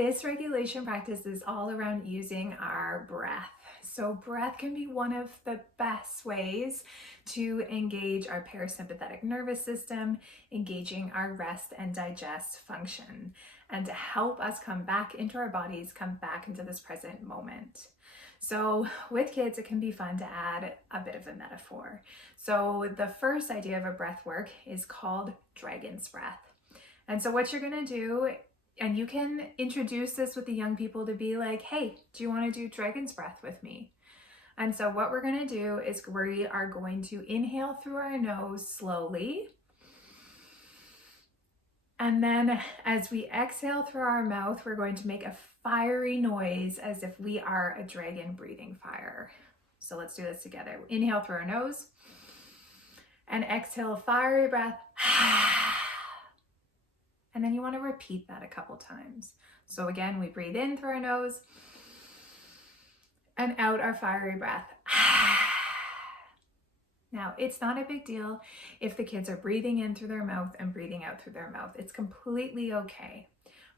this regulation practice is all around using our breath. So breath can be one of the best ways to engage our parasympathetic nervous system, engaging our rest and digest function, and to help us come back into our bodies, come back into this present moment. So with kids, it can be fun to add a bit of a metaphor. So the first idea of a breath work is called dragon's breath. And so what you're gonna do, and you can introduce this with the young people to be like, hey, do you wanna do dragon's breath with me? And so what we're gonna do is we are going to inhale through our nose slowly. And then as we exhale through our mouth, we're going to make a fiery noise as if we are a dragon breathing fire. So let's do this together. Inhale through our nose and exhale, fiery breath. And then you want to repeat that a couple times. So again, we breathe in through our nose and out our fiery breath. Now, it's not a big deal if the kids are breathing in through their mouth and breathing out through their mouth. It's completely okay.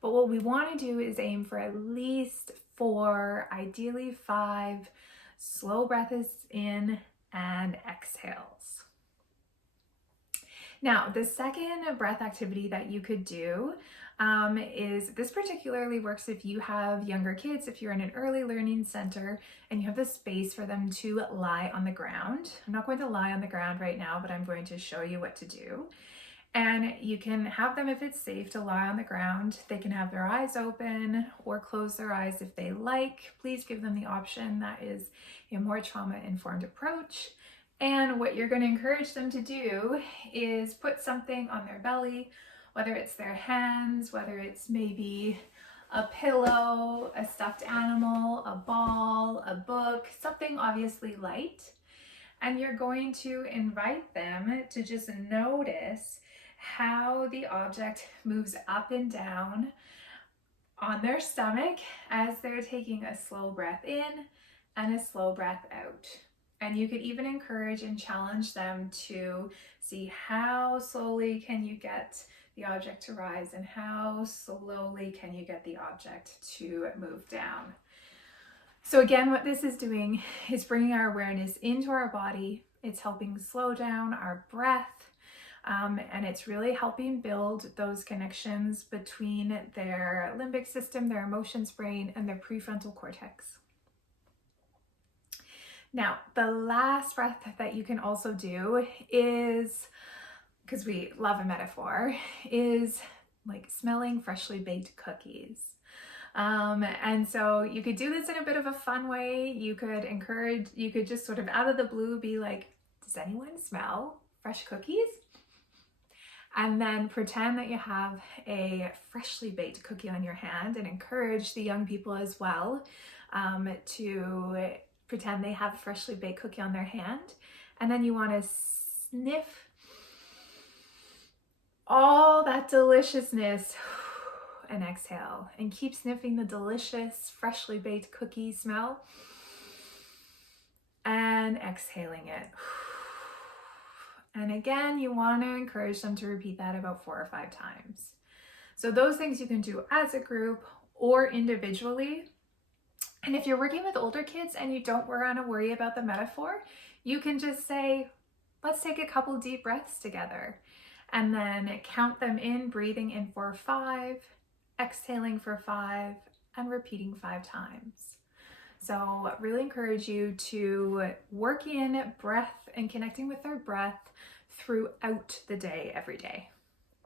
But what we want to do is aim for at least 4, ideally 5 slow breaths in and exhales. Now, the second breath activity that you could do is, this particularly works if you have younger kids, if you're in an early learning center and you have the space for them to lie on the ground. I'm not going to lie on the ground right now, but I'm going to show you what to do. And you can have them, if it's safe, to lie on the ground. They can have their eyes open or close their eyes if they like. Please give them the option. That is a more trauma-informed approach. And what you're going to encourage them to do is put something on their belly, whether it's their hands, whether it's maybe a pillow, a stuffed animal, a ball, a book, something obviously light. And you're going to invite them to just notice how the object moves up and down on their stomach as they're taking a slow breath in and a slow breath out. And you could even encourage and challenge them to see how slowly can you get the object to rise and how slowly can you get the object to move down. So again, what this is doing is bringing our awareness into our body. It's helping slow down our breath, and it's really helping build those connections between their limbic system, their emotions brain, and their prefrontal cortex. Now, the last breath that you can also do is, because we love a metaphor, is like smelling freshly baked cookies. And so you could do this in a bit of a fun way. You could just sort of out of the blue be like, does anyone smell fresh cookies? And then pretend that you have a freshly baked cookie on your hand and encourage the young people as well to pretend they have a freshly baked cookie on their hand. And then you want to sniff all that deliciousness and exhale, and keep sniffing the delicious freshly baked cookie smell and exhaling it. And again, you want to encourage them to repeat that about 4 or 5 times. So those things you can do as a group or individually. And if you're working with older kids and you don't want to worry about the metaphor, you can just say, let's take a couple deep breaths together. And then count them in, breathing in for 5, exhaling for 5, and repeating 5 times. So really encourage you to work in breath and connecting with their breath throughout the day, every day.